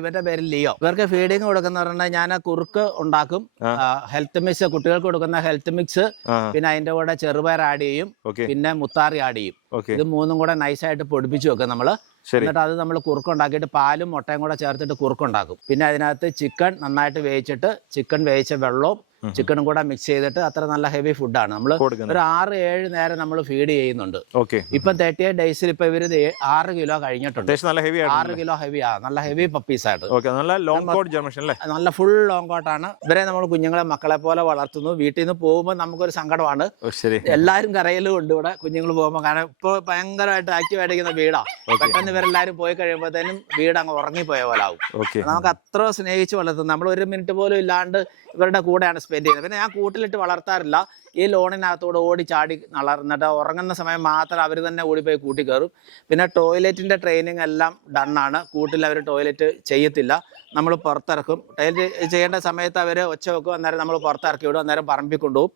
ഇവന്റെ പേര് ലിയോ. ഇവർക്ക് ഫീഡിങ് കൊടുക്കുന്ന പറഞ്ഞാൽ ഞാൻ കുറുക്ക് ഉണ്ടാക്കും, ഹെൽത്ത് മിക്സ് കുട്ടികൾക്ക് കൊടുക്കുന്ന ഹെൽത്ത് മിക്സ്, പിന്നെ അതിന്റെ കൂടെ ചെറുപയർ ആഡ് ചെയ്യും, പിന്നെ മുത്താറി ആഡ് ചെയ്യും. ഇത് മൂന്നും കൂടെ നൈസായിട്ട് പൊടിപ്പിച്ച് വെക്കും നമ്മള്. എന്നിട്ട് അത് നമ്മൾ കുറുക്കുണ്ടാക്കിയിട്ട് പാലും മുട്ടയും കൂടെ ചേർത്തിട്ട് കുറുക്കുണ്ടാക്കും. പിന്നെ അതിനകത്ത് ചിക്കൻ നന്നായിട്ട് വേവിച്ചിട്ട് ചിക്കൻ വേവിച്ച വെള്ളവും ചിക്കനും കൂടെ മിക്സ് ചെയ്തിട്ട് അത്ര നല്ല ഹെവി ഫുഡാണ്. നമ്മൾ ഒരു 6-7 നേരം നമ്മൾ ഫീഡ് ചെയ്യുന്നുണ്ട്. ഇപ്പം 38 ഡേയ്സിൽ ഇപ്പൊ ഇവര് 6 കിലോ കഴിഞ്ഞിട്ടുണ്ട്. 6 കിലോ ഹെവിയാ, നല്ല ഹെവി പപ്പീസ് ആയിട്ട്. നല്ല ഫുൾ ലോങ് കോട്ടാണ്. ഇവരെ നമ്മൾ കുഞ്ഞുങ്ങളെ മക്കളെ പോലെ വളർത്തുന്നു. വീട്ടിൽ നിന്ന് പോകുമ്പോൾ നമുക്കൊരു സങ്കടമാണ്. എല്ലാവരും കരയിലും ഉണ്ട് ഇവിടെ കുഞ്ഞുങ്ങൾ പോകുമ്പോൾ. കാരണം ഇപ്പൊ ഭയങ്കരമായിട്ട് ആക്റ്റീവ് ആയിട്ടിരിക്കുന്ന വീടാ. പെട്ടെന്ന് ഇവരെല്ലാരും പോയി കഴിയുമ്പോഴത്തേനും വീട് അങ്ങ് ഉറങ്ങിപ്പോയ പോലെ ആവും. നമുക്ക് അത്ര സ്നേഹിച്ച് വളർത്തുന്നു. നമ്മൾ 1 മിനിറ്റ് പോലും ഇല്ലാണ്ട് ഇവരുടെ കൂടെയാണ് സ്പെൻഡ് ചെയ്യുന്നത്. പിന്നെ ഞാൻ കൂട്ടിലിട്ട് വളർത്താറില്ല. ഈ ലോണിനകത്തൂടെ ഓടി ചാടി നടന്നിട്ട് ഉറങ്ങുന്ന സമയം മാത്രം അവർ തന്നെ ഓടിപ്പോയി കൂട്ടി കയറും. പിന്നെ ടോയ്ലറ്റിൻ്റെ ട്രെയിനിങ് എല്ലാം ഡണ്ണാണ്. കൂട്ടിൽ അവർ ടോയ്ലറ്റ് ചെയ്യത്തില്ല, നമ്മൾ പുറത്തിറക്കും. ടോയ്ലറ്റ് ചെയ്യേണ്ട സമയത്ത് അവർ ഒച്ച വെക്കും, അന്നേരം നമ്മൾ പുറത്തിറക്കി വിടും, അന്നേരം പറമ്പിൽ കൊണ്ടുപോകും.